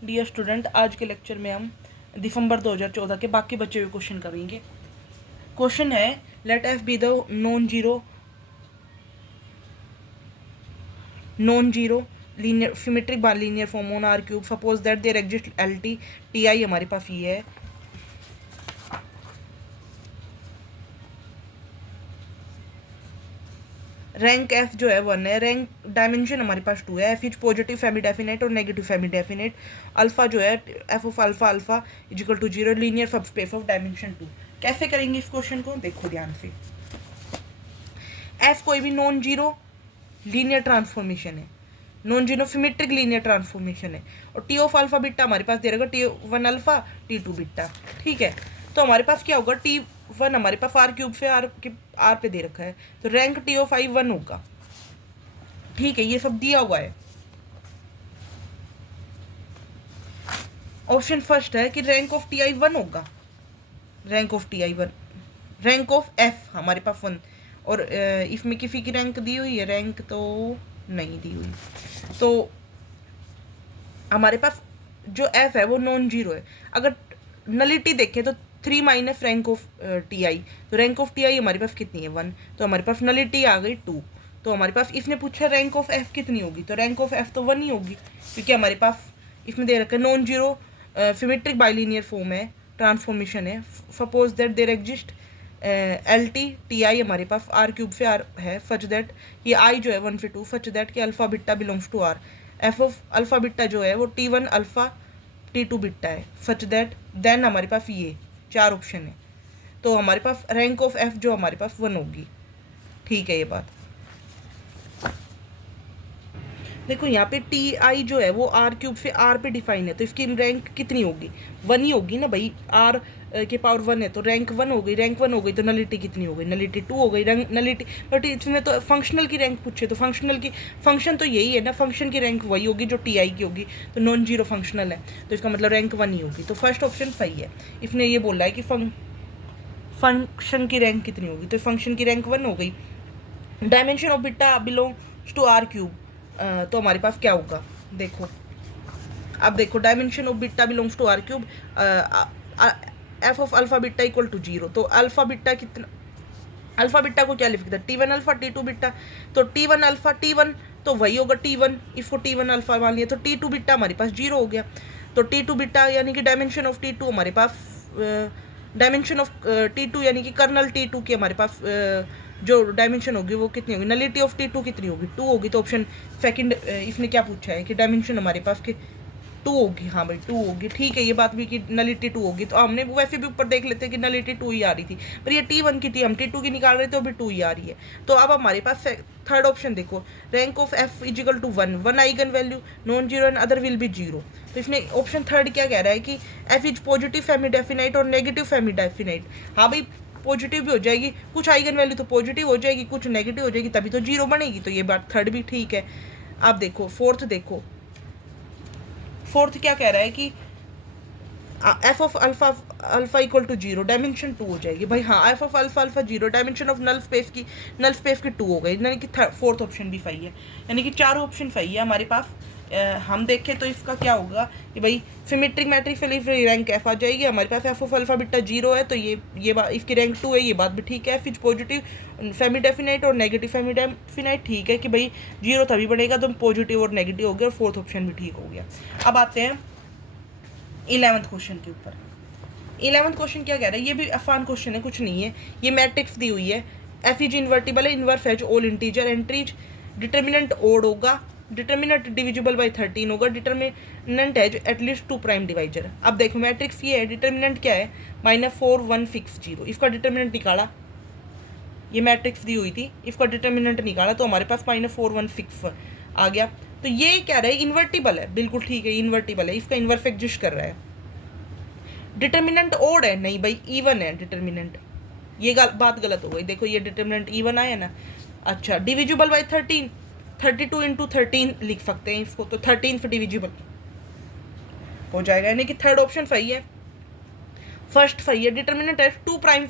Dear student, आज के lecture में हम दिसंबर 2014 के बाकी बचे हुए क्वेश्चन करेंगे। क्वेश्चन है let F be the non zero linear symmetric bilinear form on R cube. Suppose that there exist L T T I हमारे पास ये है। रैंक एफ जो है 1 है। रैंक डायमेंशन हमारे पास 2 है। F is positive semi definite और नेगेटिव सेमी डेफिनेट। अल्फा जो है F of alpha alpha is equal to 0 linear subspace of dimension 2। कैसे करेंगे इस क्वेश्चन को, देखो ध्यान से। एफ कोई भी नॉन जीरो लीनियर ट्रांसफॉर्मेशन है, non zero symmetric linear transformation है। और टी ऑफ अल्फा बीटा हमारे पास दे रहेगा T1 अल्फा T2 बीटा। ठीक है, तो हमारे पास क्या होगा, T1 हमारे पास आर क्यूब से आर पे दे रखा है, तो रैंक T ऑफ आई 1 होगा। ठीक है, ये सब दिया हुआ है। ऑप्शन फर्स्ट है कि रैंक ऑफ टी आई 1 होगा। Rank of T I 1, rank of F हमारे पास 1, और इसमें किसी की रैंक दी हुई है, रैंक तो नहीं दी हुई। तो हमारे पास जो एफ है वो नॉन जीरो है। अगर नलिटी देखें तो 3 minus rank of T I, तो रैंक ऑफ टी आई हमारे पास कितनी है 1, तो हमारे पास नलिटी आ गई 2। तो हमारे पास इसने पूछा रैंक ऑफ एफ कितनी होगी, तो रैंक ऑफ एफ तो 1 ही होगी, क्योंकि हमारे पास इसमें दे रखा है non zero symmetric bilinear form है, ट्रांसफॉर्मेशन है। Suppose that there exist L T T I हमारे पास आर क्यूब से आर है, सच दैट ये आई जो है 1 से 2, सच दैट कि alpha beta belongs to R. F of alpha beta जो है वो T1 अल्फा T2 बिट्टा है, सच दैट देन हमारे पास ये 4 ऑप्शन है। तो हमारे पास रैंक ऑफ एफ जो हमारे पास 1 होगी। ठीक है, ये बात देखो। यहाँ पे टी आई जो है वो आर क्यूब से आर पे डिफाइन है, तो इसकी रैंक कितनी होगी, 1 ही होगी ना भाई। आर के पावर 1 है तो रैंक 1 हो गई, रैंक 1 हो गई तो नलिटी कितनी हो गई, नलिटी 2 हो गई। रैंक नलिटी, बट इसमें तो फंक्शनल की रैंक पूछे, तो फंक्शनल की फंक्शन तो यही है ना, फंक्शन की रैंक वही होगी जो टी आई की होगी। तो नॉन जीरो फंक्शनल है, तो इसका मतलब रैंक 1 ही होगी। तो फर्स्ट ऑप्शन सही है। इसने ये बोला है कि फंक्शन की रैंक कितनी होगी, तो फंक्शन की रैंक 1 हो गई। Dimension of beta belongs to R cube, तो हमारे पास क्या होगा, देखो। अब देखो, dimension of beta belongs to R cube, F of alpha beta equal to 0। तो अल्फा बिट्टा कितना, अल्फा बिट्टा को क्या लिख सकते हैं, T1 अल्फा T2 बिट्टा। तो T1 अल्फा T1 तो वही होगा T1, इसको T1 अल्फा मान लिया, तो T2 बिट्टा हमारे पास 0 हो गया। तो T2 बिट्टा यानी कि डायमेंशन ऑफ T2 हमारे पास, डायमेंशन ऑफ T2 यानी कि कर्नल T2 की हमारे पास जो डायमेंशन होगी वो कितनी होगी, नलिटी ऑफ T2 कितनी होगी, 2 होगी। तो ऑप्शन सेकंड इसने क्या पूछा है कि डायमेंशन हमारे पास के 2 होगी। हाँ भाई 2 होगी, ठीक है, ये बात भी कि नलिटी 2 होगी। तो हमने वैसे भी ऊपर देख लेते हैं कि नलिटी 2 ही आ रही थी, पर ये T1 की थी, हम T2 की निकाल रहे थे, अभी 2 ही आ रही है। तो अब हमारे पास थर्ड ऑप्शन देखो, rank of F is equal to 1, 1 eigenvalue, non zero and other will be 0। तो इसने ऑप्शन थर्ड क्या कह रहा है कि F is positive semi definite और नेगेटिव सेमी डेफिनाइट। हाँ भाई, पॉजिटिव भी हो जाएगी, कुछ आइगन वैल्यू तो पॉजिटिव हो जाएगी, कुछ नेगेटिव हो जाएगी, तभी तो 0 बनेगी। तो ये बात थर्ड भी ठीक है। अब देखो फोर्थ, देखो फोर्थ क्या कह रहा है कि F of alpha alpha equal to 0, dimension 2 हो जाएगी भाई। हाँ, F of alpha alpha 0, dimension of null space की 2 हो गई, यानी कि फोर्थ ऑप्शन भी सही है, यानी कि 4 ऑप्शन सही है हमारे पास। हम देखें तो इसका क्या होगा कि भाई सिमेट्रिक मैट्रिक्स से रैंक एफ आ जाएगी। हमारे पास एफ ऑफ अल्फा बिट्टा 0 है, तो ये बात, इसकी रैंक 2 है, ये बात भी ठीक है। फिर पॉजिटिव सेमी डेफिनाइट और नेगेटिव सेमी डेफिनाइट, ठीक है कि भाई 0 तभी बनेगा तो पॉजिटिव और नेगेटिव हो गया, और फोर्थ ऑप्शन भी ठीक हो गया। अब आते हैं 11th क्वेश्चन के ऊपर। 11th क्वेश्चन क्या कह रहा है, ये भी आसान क्वेश्चन है, कुछ नहीं है। ये मैट्रिक्स दी हुई है, एफ इज इन्वर्टिबल है, inverse as all integer, entries determinant odd होगा, डिटर्मिनेंट डिविजिबल बाई 13 होगा, determinant as at least 2 prime divisor. अब देखो मैट्रिक्स ये है, डिटर्मिनेंट क्या है -4 1 6 0, इसका डिटर्मिनेंट निकाला। ये मैट्रिक्स दी हुई थी, इसका डिटर्मिनेंट निकाला, तो हमारे पास -4 1 6 आ गया। तो ये क्या रहा है, इन्वर्टिबल है, बिल्कुल ठीक है, इन्वर्टिबल है, इसका इन्वर्स एग्जिस्ट कर रहा है। डिटर्मिनेंट ओड है, नहीं भाई इवन है डिटर्मिनेंट, ये बात गलत हो गई। देखो ये डिटर्मिनेंट इवन आया ना। अच्छा, डिविजिबल बाई 13, 32 इंटू 13 लिख सकते हैं इसको, तो 13 से डिविजिबल हो जाएगा, यानी कि थर्ड ऑप्शन सही है। फर्स्ट सही है, डिटर्मिनेंट है 2 प्राइम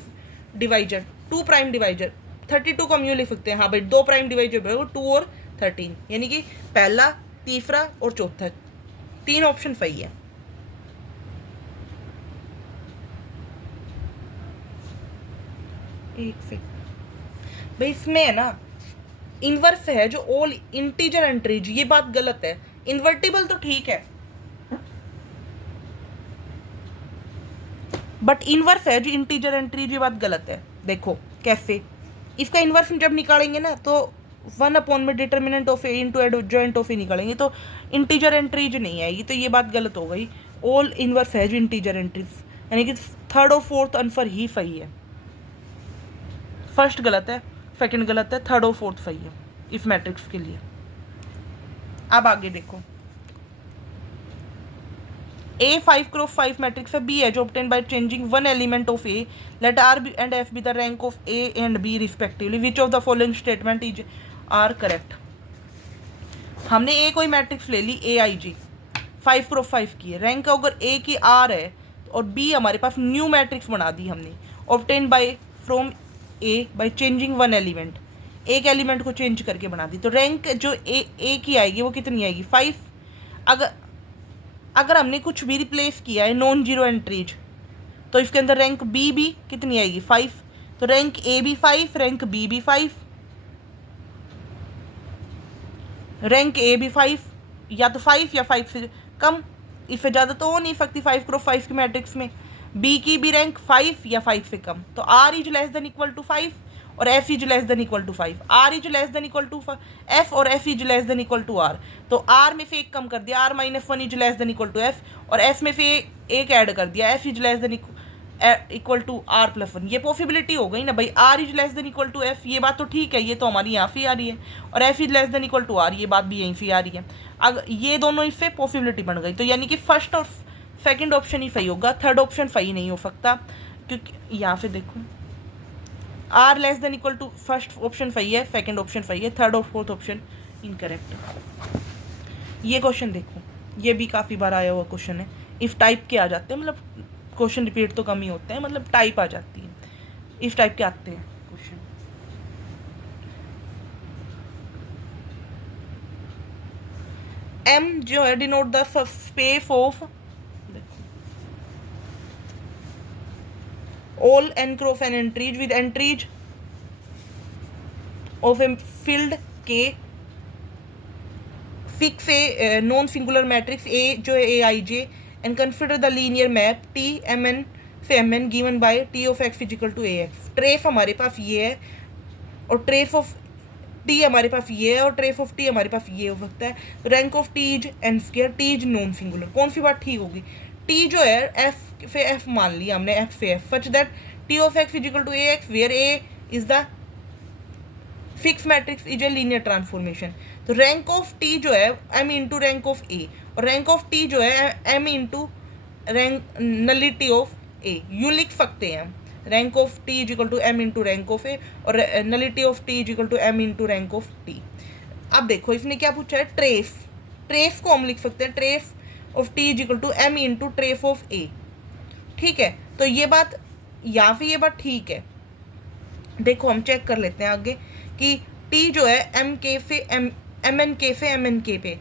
डिवाइजर, 2 प्राइम डिवाइजर, 32 को हम यूँ लिख सकते हैं। हाँ भाई 2 प्राइम डिवाइजर वो 2 और 13, यानी कि पहला, तीसरा और चौथा, 3 ऑप्शन सही है। एक सेकंड भाई, इसमें है ना इनवर्स है जो ऑल इंटीजर एंट्रीज, ये बात गलत है। इन्वर्टिबल तो ठीक है, बट इनवर्स है जो इंटीजर एंट्रीज, ये बात गलत है। देखो कैसे, इसका इनवर्स जब निकालेंगे ना तो 1 में determinant of A into adjoint of A निकालेंगे तो इंटीजर एंट्रीज नहीं आएगी, तो ये बात गलत हो गई। ऑल इनवर्स है जो इंटीजर एंट्रीज, यानी कि थर्ड और फोर्थ आंसर ही सही है। फर्स्ट गलत है, सेकंड गलत है, थर्ड और फोर्थ सही है इस मैट्रिक्स के लिए। अब आगे देखो, A 5x5 मैट्रिक्स है, B है जो obtained by changing one element of A, let R and F be the rank of A and B respectively, which of the following statement is are correct। हमने A कोई matrix ले ली AIG 5x5 की है, rank अगर A की R है और B हमारे पास न्यू मैट्रिक्स बना दी हमने, obtained by from A by changing one element, एक एलिमेंट को चेंज करके बना दी, तो रैंक जो A की आएगी वो कितनी आएगी 5। अगर हमने कुछ भी रिप्लेस किया है नॉन जीरो एंट्रीज, तो इसके अंदर रैंक बी भी कितनी आएगी 5, तो रैंक ए भी 5, रैंक बी भी 5, रैंक ए भी 5, या तो 5 या 5 से कम, इससे ज़्यादा तो हो नहीं सकती 5x5 की मैट्रिक्स में। बी की भी रैंक 5 या 5 से कम, तो R is less than equal to 5 और F is less than equal to 5, R is less than equal to F और F is less than equal to R, तो आर में से एक कम कर दिया, R-1 is less than equal to F, और एफ में से एक ऐड कर दिया, F is less than equal to R+1। ये पॉसिबिलिटी हो गई ना भाई, are is less than equal to F, ये बात तो ठीक है, ये तो हमारी यहाँ से आ रही है, और F is less than equal to R, ये बात भी यहीं से आ रही है। अगर ये दोनों इससे पॉसिबिलिटी बन गई, तो यानी कि फर्स्ट और सेकंड ऑप्शन ही सही होगा, थर्ड ऑप्शन सही नहीं हो सकता, क्योंकि यहाँ से देखो R less than equal to, first option सही है, सेकंड ऑप्शन सही है, थर्ड और फोर्थ ऑप्शन इनकरेक्ट है। ये क्वेश्चन देखो, ये भी काफ़ी बार आया हुआ क्वेश्चन है, इफ टाइप के आ जाते हैं, मतलब क्वेश्चन रिपीट तो कम ही होते हैं, मतलब टाइप आ जाती है, इस टाइप के आते हैं क्वेश्चन। एम जो है denote the space of all n cross n entries with entries of a field K, fix a non singular matrix A जो है AIJ, and consider the linear map T mn से mn given by T of x is equal to AX। Trace हमारे पास ये है और trace of T हमारे पास ये है और ट्रेस ऑफ T हमारे पास ये हो सकता है, rank of T is n square, T is non singular. कौन सी बात ठीक होगी, T जो है F से F मान लिया हमने, F से F, such that T of x is equal to AX where A is the fixed matrix is a linear transformation। तो रैंक ऑफ T जो है M into rank of A, और rank of T जो है M into rank nullity of A, यूँ लिख सकते हैं, rank of T is equal to M into rank of A और nullity of T is equal to M into rank of T। अब देखो इसने क्या पूछा है, ट्रेस, ट्रेस को हम लिख सकते हैं trace of T is equal to M into trace of A, ठीक है। तो ये बात या फिर ये बात ठीक है, देखो हम चेक कर लेते हैं आगे कि T जो है M K से M N K से M N K पे,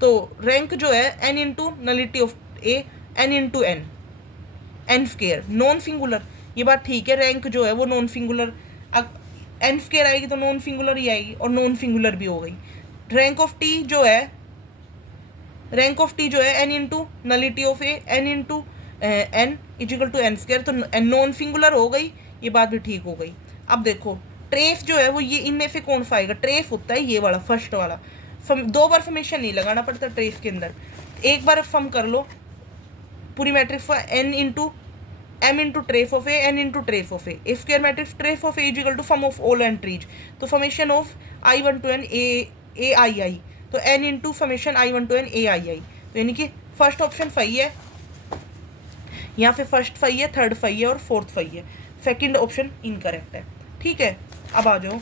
तो रैंक जो है N into nullity of A N into N square, non singular, ये बात ठीक है, रैंक जो है वो नॉन सिंगुलर, अब N स्क्वेयर आएगी तो नॉन सिंगुलर ही आएगी और नॉन सिंगुलर भी हो गई। रैंक ऑफ T जो है N into nullity of A N into N is equal to N square, तो नॉन सिंगुलर हो गई, ये बात भी ठीक हो गई। अब देखो ट्रेस जो है वो ये इनमें से कौन सा आएगा, ट्रेस होता है ये वाला फर्स्ट वाला, दो बार फॉर्मेशन नहीं लगाना पड़ता ट्रेस के अंदर, एक बार फॉर्म कर लो पूरी मैट्रिक्स का N into M into trace of A N into trace of A square matrix trace of A is equal to sum of all entries, तो formation of I1 to N AII, तो N into formation I1 to N AII, तो यानी कि first option सही है, यहाँ पे first सही है, थर्ड सही है और फोर्थ सही है, सेकंड ऑप्शन इनकरेक्ट है, ठीक है। अब आ जाओ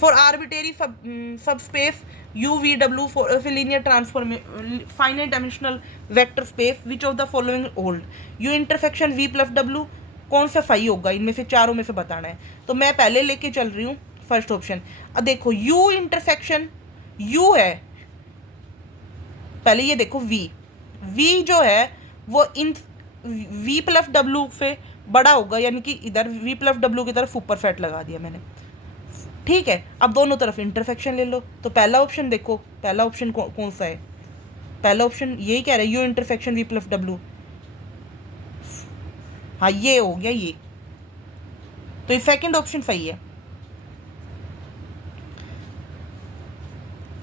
for arbitrary subspace UVW for linear transform finite dimensional vector space which of the following hold, U intersection V plus W कौन सा सही होगा, इनमें से चारों में से बताना है, तो मैं पहले लेके चल रही हूँ फर्स्ट ऑप्शन। अब देखो U इंटरसेक्शन U है, पहले ये देखो V जो है वो इन वी प्लस डब्ल्यू से बड़ा होगा, यानी कि इधर वी प्लस डब्ल्यू की तरफ सुपर फैट लगा दिया मैंने, ठीक है। अब दोनों तरफ इंटरसेक्शन ले लो, तो पहला ऑप्शन देखो, पहला ऑप्शन कौन सा है, पहला ऑप्शन यही कह रहा है, U intersection V plus W, हाँ ये हो गया ये, तो ये सेकंड ऑप्शन सही है।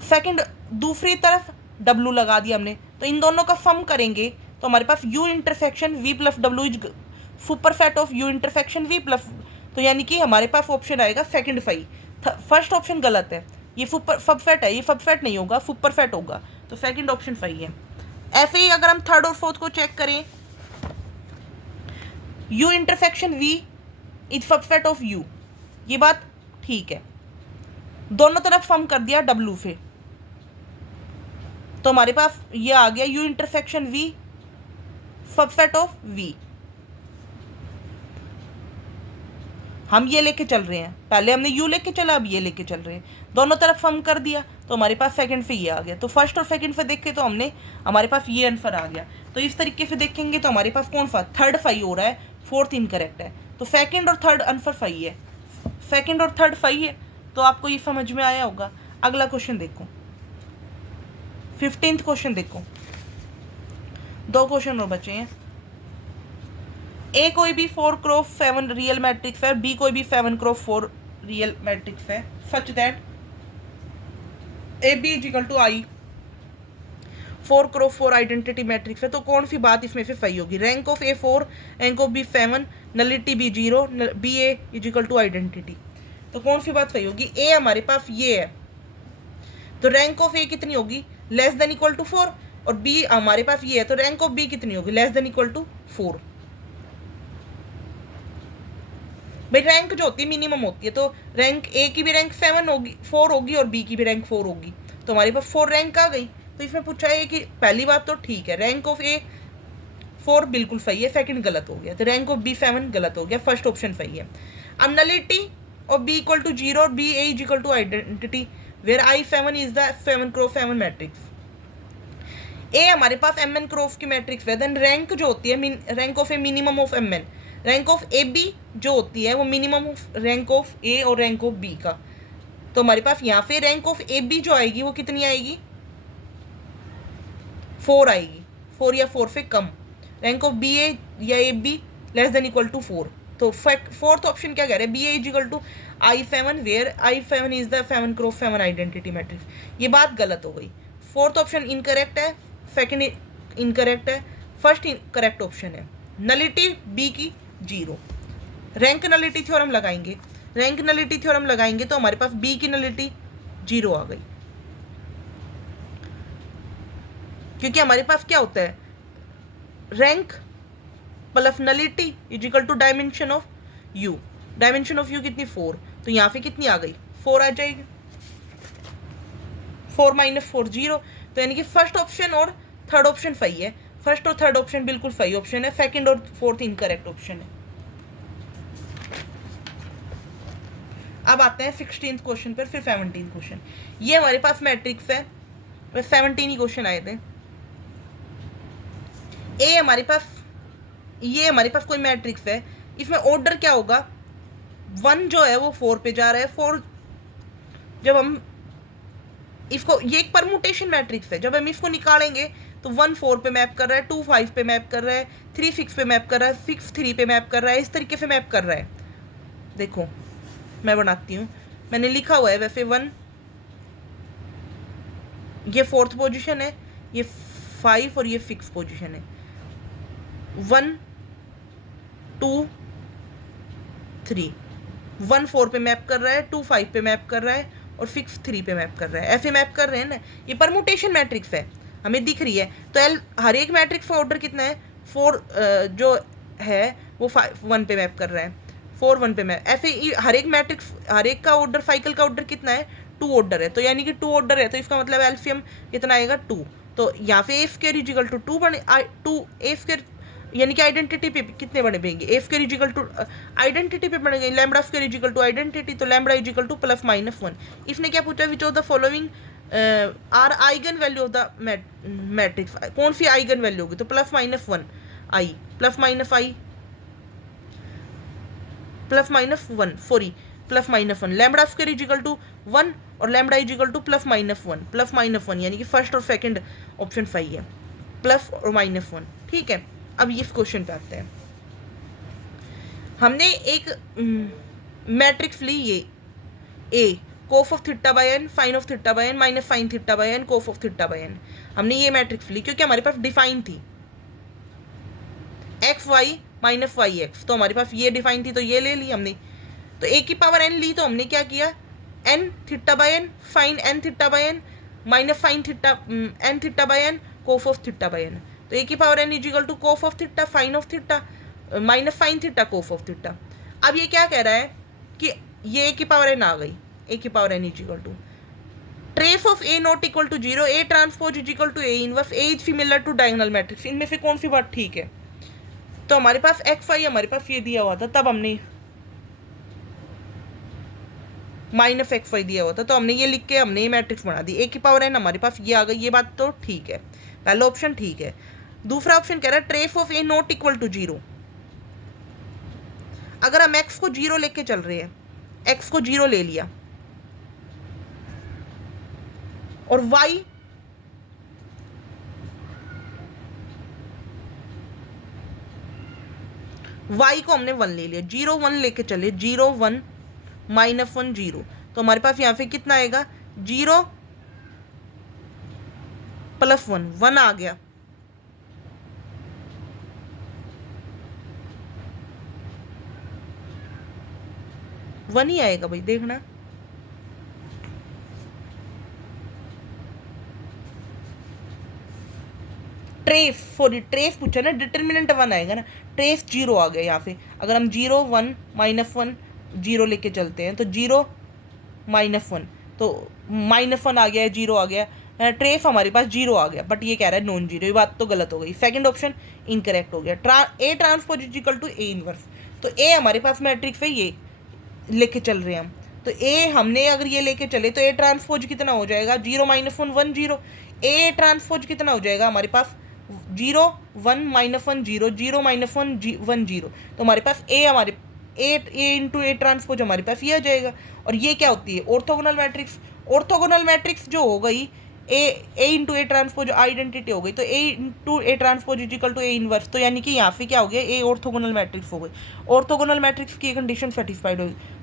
सेकंड, दूसरी तरफ डब्ल्यू लगा दिया हमने, तो इन दोनों का सम करेंगे तो हमारे पास U intersection V plus W is super set of U intersection V plus, तो यानी कि हमारे पास ऑप्शन आएगा सेकंड सही। फर्स्ट ऑप्शन गलत है, ये सुपर सबसेट है, ये सबसेट नहीं होगा, सुपर सेट होगा, तो सेकंड ऑप्शन सही है। ऐसे ही अगर हम थर्ड और फोर्थ को चेक करें, U intersection V is subset of U, ये बात ठीक है, दोनों तरफ सम कर दिया डब्ल्यू से, तो हमारे पास ये आ गया U intersection V subset of V. हम ये लेके चल रहे हैं, पहले हमने यू लेके चला, अब ये लेके चल रहे हैं, दोनों तरफ सम कर दिया, तो हमारे पास सेकंड पे ये आ गया। तो फर्स्ट और सेकंड पे देख के तो हमने, हमारे पास ये आंसर आ गया। तो इस तरीके से देखेंगे तो हमारे पास कौन सा थर्ड सही हो रहा है, फोर्थ इनकरेक्ट है, तो सेकंड और थर्ड आंसर सही है, सेकंड और थर्ड सही है। तो आपको ये समझ में आया होगा। अगला क्वेश्चन देखो, 15th क्वेश्चन देखो, 2 क्वेश्चन और बचे हैं। ए कोई भी 4 क्रॉस 7 रियल मैट्रिक्स है, बी कोई भी 7 क्रॉस 4 रियल मैट्रिक्स है, such that A B is equal to I 4 cross 4 identity matrix है, तो कौन सी बात इसमें से सही होगी? Rank of A 4, rank of B 7, nullity B 0, B A is equal to identity, तो कौन सी बात सही होगी? ए हमारे पास ये है, तो रैंक ऑफ ए कितनी होगी? लेस देन इक्वल टू 4, और बी हमारे पास ये है, तो रैंक ऑफ बी कितनी होगी? Less than equal to 4। भाई रैंक जो होती है मिनिमम होती है, तो रैंक ए की भी रैंक 7 होगी, 4 होगी, और बी की भी रैंक 4 होगी, तो हमारे पास 4 रैंक आ गई। तो इसमें पूछा है कि पहली बात तो ठीक है, रैंक ऑफ ए 4 बिल्कुल सही है, सेकंड गलत हो गया, तो रैंक ऑफ बी 7 गलत हो गया, फर्स्ट ऑप्शन सही है। अब nullity of B equal to 0 और B A is equal to identity where I 7 is the 7 cross 7 matrix. A हमारे पास एम एन क्रॉस की मैट्रिक्स है, देन रैंक जो होती है rank of A minimum of M N, rank of A B जो होती है वो minimum of rank of A और रैंक ऑफ बी का, तो हमारे पास यहाँ पे रैंक ऑफ ए बी जो आएगी वो कितनी आएगी? 4 आएगी, 4 या 4 से कम, रैंक ऑफ बी ए या A B less than equal to 4। तो फोर्थ ऑप्शन क्या कह रहे हैं? B A is equal to I 7 where I 7 is the 7 cross 7 identity matrix, ये बात गलत हो गई। फोर्थ ऑप्शन इनकरेक्ट है, सेकंड इनकरेक्ट है, फर्स्ट करेक्ट ऑप्शन है। नलिटी बी की 0, रैंक नलिटी थ्योरम लगाएंगे, रैंक नलिटी थ्योरम लगाएंगे तो हमारे पास बी की नलिटी 0 आ गई, क्योंकि हमारे पास क्या होता है? Rank plus nullity is equal to dimension of U, dimension of U कितनी? 4, तो यहाँ पे कितनी आ गई? 4 आ जाएगी, 4 माइनस 4 0, तो यानी कि फर्स्ट ऑप्शन और थर्ड ऑप्शन सही है, फर्स्ट और थर्ड ऑप्शन बिल्कुल सही ऑप्शन है, सेकंड और फोर्थ इनकरेक्ट ऑप्शन है। अब आते हैं 16th क्वेश्चन पर, फिर 17th क्वेश्चन। ये हमारे पास मैट्रिक्स है, 17 ही क्वेश्चन आए थे। ए हमारे पास, ये हमारे पास कोई मैट्रिक्स है, इसमें ऑर्डर क्या होगा? 1 जो है वो 4 पे जा रहा है, 4 जब हम इसको, ये एक परमुटेशन मैट्रिक्स है, जब हम इसको निकालेंगे तो 1 4 पे मैप कर रहा है, 2 5 पे मैप कर रहा है, 3 6 पे मैप कर रहा है, 6 3 पे मैप कर रहा है, इस तरीके से मैप कर रहा है। देखो मैं बनाती हूँ, मैंने लिखा हुआ है वैसे 1, ये 4th पोजीशन है, ये 5 और ये 6 पोजीशन है। 1 2 3, 1 4 पे मैप कर रहा है, 2 5 पे मैप कर रहा है, और 6 3 पे मैप कर रहा है, ऐसे मैप कर रहे हैं ना, ये परमुटेशन मैट्रिक्स है, हमें दिख रही है। तो एल हर एक मैट्रिक्स का ऑर्डर कितना है? 4 जो है वो 5 1 पे मैप कर रहा है, 4 1 पे मैप, ऐसे हर एक मैट्रिक्स, हर एक का ऑर्डर, साइकिल का ऑर्डर कितना है? 2 ऑर्डर है, तो यानी कि 2 ऑर्डर है, तो इसका मतलब एलसीएम कितना आएगा? 2। तो यहाँ पे ए स्क्वायर इज इक्वल टू 2 बने, 2 ए स्क्वायर, यानी कि आइडेंटिटी पे कितने बने पेंगे? A square is equal to identity पे बनेंगे, lambda square is equal to identity, तो lambda is equal to plus minus 1। इसने क्या पूछा? Which of the following are eigen value of the matrix, कौन सी आइगन वैल्यू होगी? तो plus minus 1 I plus minus I plus minus 1 for E plus minus 1 lambda square is equal to 1 और lambda is equal to plus minus 1 यानी कि first और second option सही है, प्लस और माइनस 1। ठीक है, अब इस क्वेश्चन पे आते हैं। हमने एक मैट्रिक्स ली, ये A cos of theta by N sine of theta by N minus sine theta by N cos of theta by N. हमने ये मैट्रिक्स ली क्योंकि हमारे पास डिफाइन थी X Y minus Y X, तो हमारे पास ये डिफाइन थी तो ये ले ली हमने। तो ए की पावर एन ली तो हमने क्या किया, N theta by N sine N theta by N minus sine theta N theta by N cos of theta by N. तो ए की power N is equal to cos of theta sine of theta minus sine theta cos of theta. अब ये क्या कह रहा है कि ये ए की पावर एन आ गई, ए की power N is equal to trace of A not equal to 0 A transpose is equal to A inverse A is similar to diagonal matrix. इनमें से कौन सी बात ठीक है? तो हमारे पास एक्स वाई हमारे पास ये दिया हुआ था, तब हमने माइनस एक्स वाई दिया हुआ था तो हमने ये लिख के हमने ये मैट्रिक्स बना दी। ए की पावर एन हमारे पास ये आ गई, ये बात तो ठीक है, पहला ऑप्शन ठीक है। दूसरा ऑप्शन कह रहा है trace of A not equal to 0। अगर हम एक्स को 0 लेके चल रहे हैं, एक्स को 0 ले लिया और वाई को हमने 1 ले लिया, 0 1 लेके चले, 0 1 माइनस 1 0, तो हमारे पास यहाँ पे कितना आएगा 0 प्लस 1 1 आ गया, वन ही आएगा भाई, देखना ट्रेस सॉरी ट्रेस पूछा ना, डिटर्मिनेंट 1 आएगा ना, ट्रेस 0 आ गया यहाँ पे। अगर हम 0 1 माइनस 1 0 लेके चलते हैं तो 0 माइनस 1 तो माइनस 1 आ गया है, 0 आ गया, ट्रेस हमारे पास 0 आ गया, बट ये कह रहा है नॉन जीरो, ये बात तो गलत हो गई, सेकंड ऑप्शन इनकरेक्ट हो गया। A transpose is equal to A inverse, तो ए हमारे पास मैट्रिक्स है, ये लेके चल रहे हैं हम, तो ए हमने अगर ये लेके चले तो ए ट्रांसपोज कितना हो जाएगा 0 माइनस 1 1 0, ए ट्रांसपोज कितना हो जाएगा हमारे पास 0 1 माइनस 1 0 0 माइनस 1 1 0, तो हमारे पास ए हमारे ए इंटू ए ट्रांसपोज हमारे पास ये आ जाएगा। और ये क्या होती है ऑर्थोगोनल मैट्रिक्स, ऑर्थोगोनल मैट्रिक्स जो हो गई A into A transpose identity हो गई, तो A into A transpose is equal to A inverse, तो यानी कि यहाँ पे क्या हो गया ए ऑर्थोगोनल मैट्रिक्स हो गई, ऑर्थोगोनल मैट्रिक्स की कंडीशन सेटिस्फाइड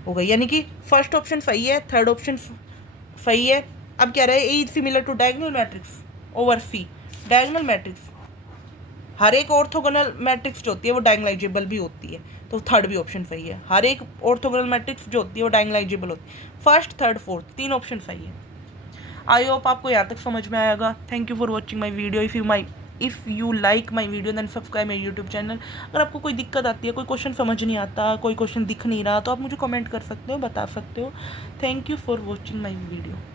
हो गई, यानी कि फर्स्ट ऑप्शन सही है, थर्ड ऑप्शन सही है। अब क्या रहा है A is similar to diagonal matrix over C, diagonal matrix हर एक ऑर्थोगोनल मैट्रिक्स जो होती है वो डायगोनलाइजेबल भी होती है, तो थर्ड भी ऑप्शन सही है, हर एक ऑर्थोगोनल मैट्रिक्स जो होती है वो डायगोनलाइजेबल होती है, फर्स्ट थर्ड फोर्थ 3 ऑप्शन सही है। आई होप आपको यहाँ तक समझ में आएगा। Thank you for watching my video. If you like my video then subscribe my YouTube channel. अगर आपको कोई दिक्कत आती है, कोई क्वेश्चन समझ नहीं आता, कोई क्वेश्चन दिख नहीं रहा, तो आप मुझे कमेंट कर सकते हो, बता सकते हो। Thank you for watching my video.